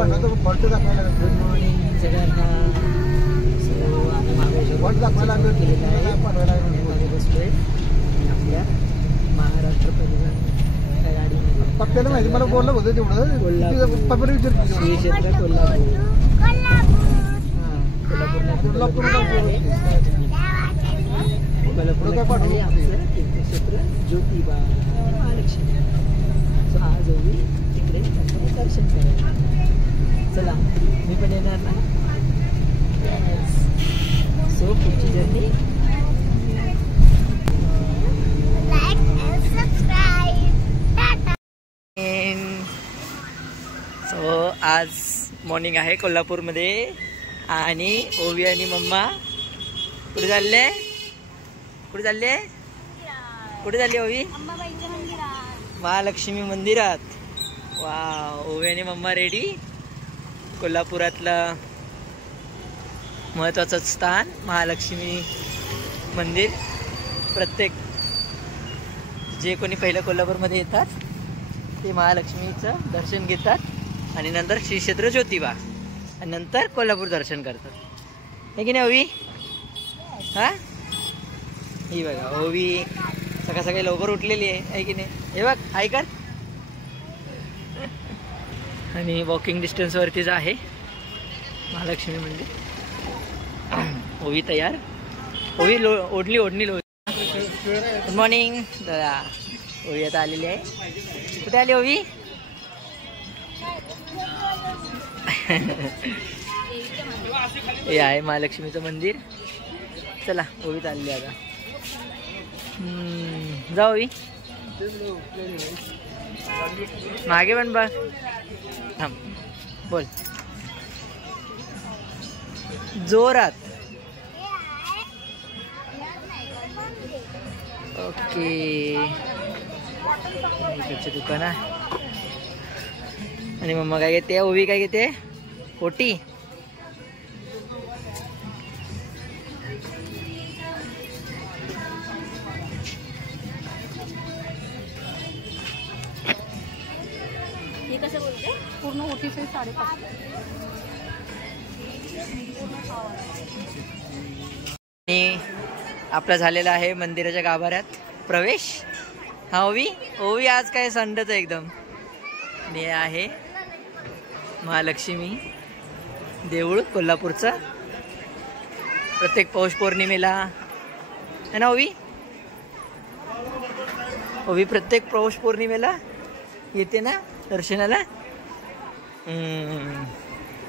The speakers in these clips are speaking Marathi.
गुड मॉर्निंग सगळ्यांना. सो आम्ही महाबळेश्वर केलेलं आहे. बसतोय आपल्या महाराष्ट्र परिवहन त्या गाडीमध्ये. पप्प्याला माहिती मला बोललं होतं तेवढं. कोल्हापूर श्री क्षेत्र कोल्हापूर. कोल्हापूर आमचं तीर्थक्षेत्र ज्योतिबा महालक्ष्मी. सो आज जाऊ तिकडे दर्शन करायला. चला मी पण येणार ना. सो पुढची जर्नी. सो आज मॉर्निंग आहे कोल्हापूरमध्ये आणि ओवी आणि मम्मा कुठे चालले? कुठे चालले? कुठे चालली ओवी? महालक्ष्मी मंदिरात. वा, ओवी आणि मम्मा रेडी. कोल्हापुरातलं महत्त्वाचं स्थान महालक्ष्मी मंदिर. प्रत्येक जे कोणी पहिलं कोल्हापूरमध्ये येतात ते महालक्ष्मीचं दर्शन घेतात आणि नंतर श्री क्षेत्र ज्योतिबा आणि नंतर कोल्हापूर दर्शन करतात. हे की नाही ओवी? हा, ही बघा ओवी सकाळ सकाळी लवकर उठलेली आहे की नाही? हे बघ ऐकर. आणि वॉकिंग डिस्टन्सवरतीच आहे महालक्ष्मी मंदिर. ओवी तयार. ओवी ओढणी गुड मॉर्निंग दादा. ओवी आता आलेली आहे. कुठे आली ओवी? हे आहे महालक्ष्मीचं मंदिर. चला ओवी चालली आता. जा ओवी. मागे पण बघ. थांब बोल जोरात. ओके, इकडचे दुकान आहे. आणि मम्मा काय घेते? ओवी काय घेते? ओटी. हे कसं बोलते? पूर्ण ओटीचे 5.5. आणि आपला झालेला आहे मंदिराच्या गाभाऱ्यात प्रवेश. हा ओवी. ओवी आज काय संडच एकदम. हे आहे महालक्ष्मी देऊळ कोल्हापूरचं. प्रत्येक पौष पौर्णिमेला है ना ओवी? ओवी प्रत्येक पौष पौर्णिमेला येते ना दर्शनाला.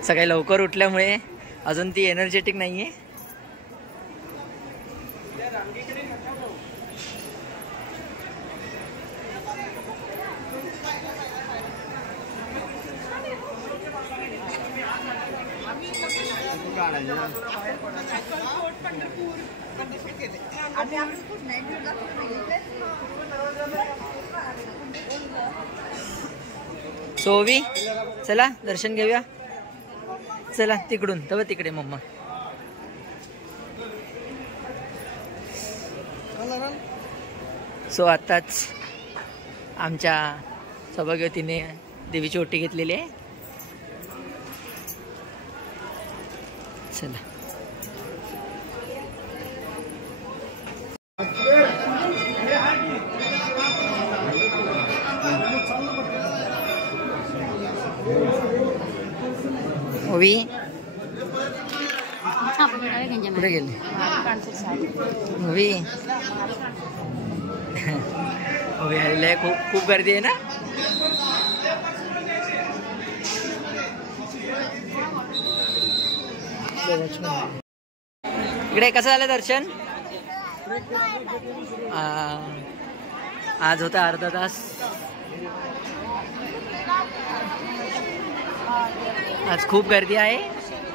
सकाळी लवकर उठल्यामुळे अजून ती एनर्जेटिक नाही आहे. सो ओवी चला दर्शन घेऊया. चला तिकडून तव तिकडे मम्मा. सो आताच आमच्या सौभाग्यवतीने देवीची ओटी घेतलेली आहे. चला ओवी कुठे गेली? ओवी ओवी आलेली आहे. खूप गर्दी आहे ना. इकडे कसं झालं दर्शन? आज होता अर्धा तास. आज खूप गर्दी आहे.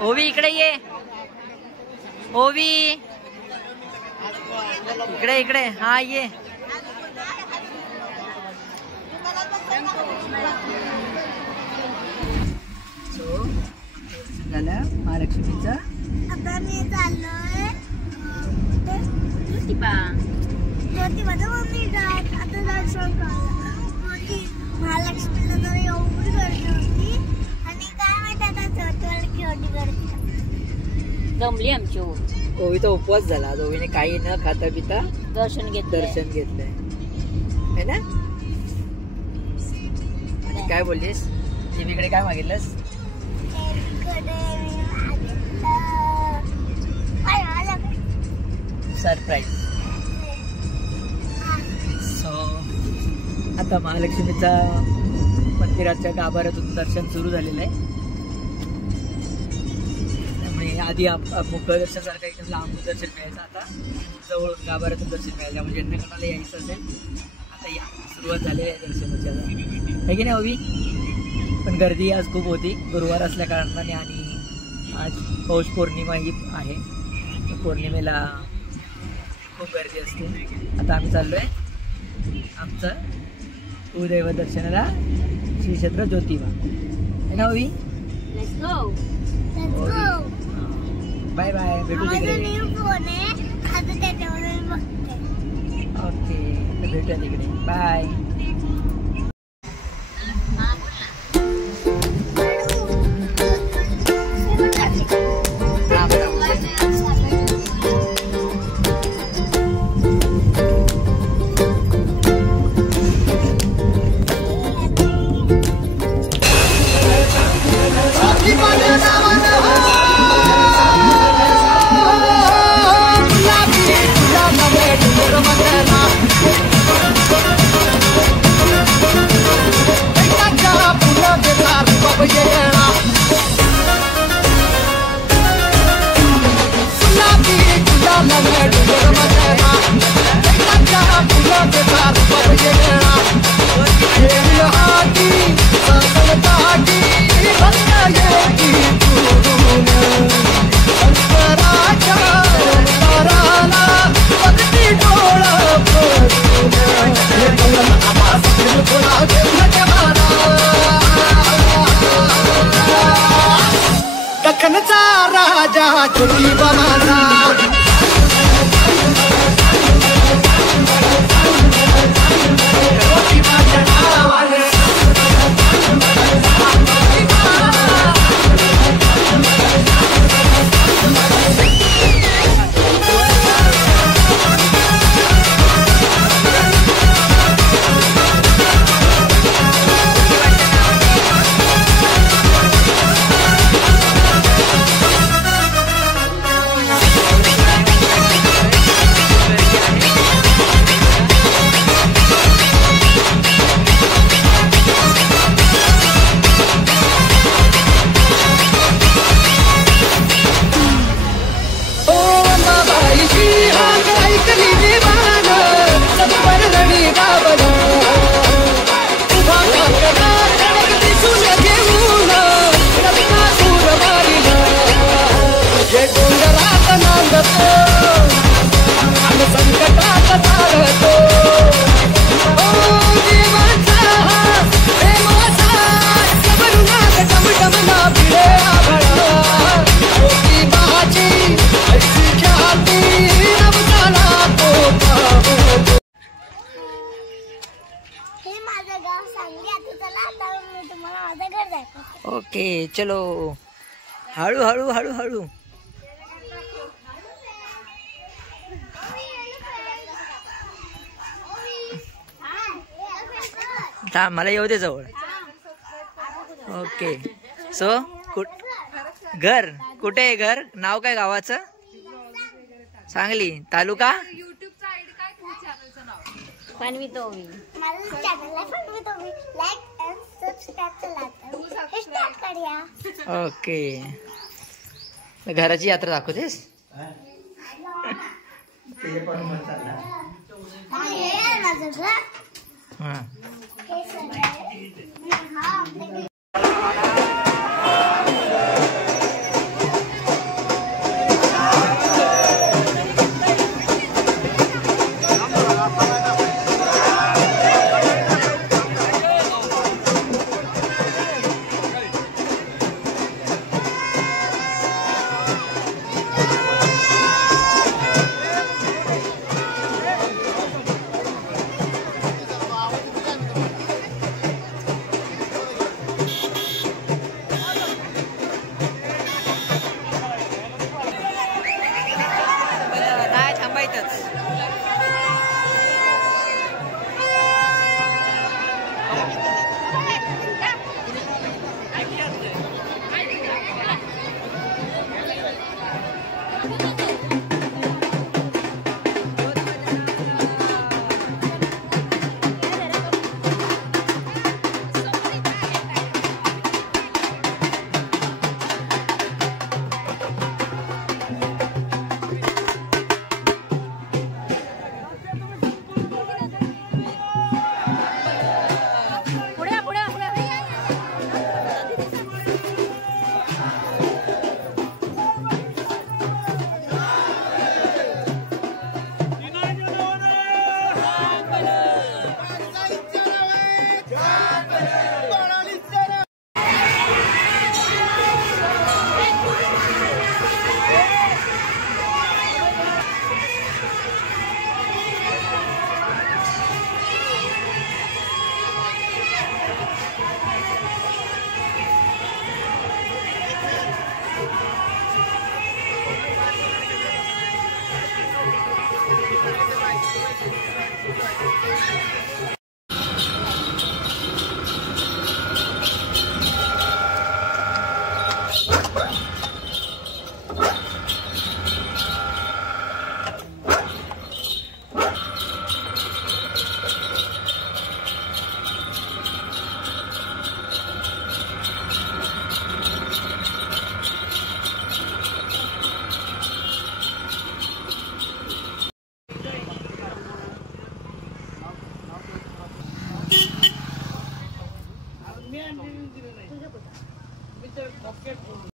ओवी इकडे ये. ओवी इकडे हा ये. सो झालं महालक्ष्मीचं. आता मी चाललोय ज्योतिबाचं मंदिरात. आता दर्शन करायला महालक्ष्मीला तर एवढी गर्दी होती. आणि काय जमली आमची ओवी. ओवीचा उपवास झाला आज. ओवीने काही न खाता पिता दर्शन घेतलं. दर्शन घेतलंय है ना. आणि काय बोललीस देवीकडे काय मागितलंस. सरप्राईज. सो आता महालक्ष्मीचा मंदिराच्या गाभाऱ्यातून दर्शन सुरू झालेलं आहे. त्यामुळे आधी मुखदर्शन सारखं एकदम लांब दर्शन मिळायचं. आता जवळ गाभाऱ्यातून दर्शन मिळायचं. म्हणजे ज्यांना कोणाला यायचं असेल आता या. सुरुवात झालेली आहे दर्शनाची आहे की नाही हवी. पण गर्दी आज खूप होती गुरुवार असल्या कारणाने आणि आज पौष पौर्णिमा ही आहे. पौर्णिमेला खूप गर्दी असते. आता आम्ही चाललोय आमचं कुलदैवत दर्शनाला श्री क्षेत्र ज्योतिबा है ना हवी. Bye bye. भेटू तिकडे. ओके भेटूया तिकडे. बाय. दख्खनचा राजा ज्योतिबा माझा. ओके चलो. हळू हळू हळू हळू. मला येऊ दे जवळ. ओके. सो घर कुठे आहे. घर नाव काय गावाचं. सांगली तालुका. ओके. घराची यात्रा दाखवतेस.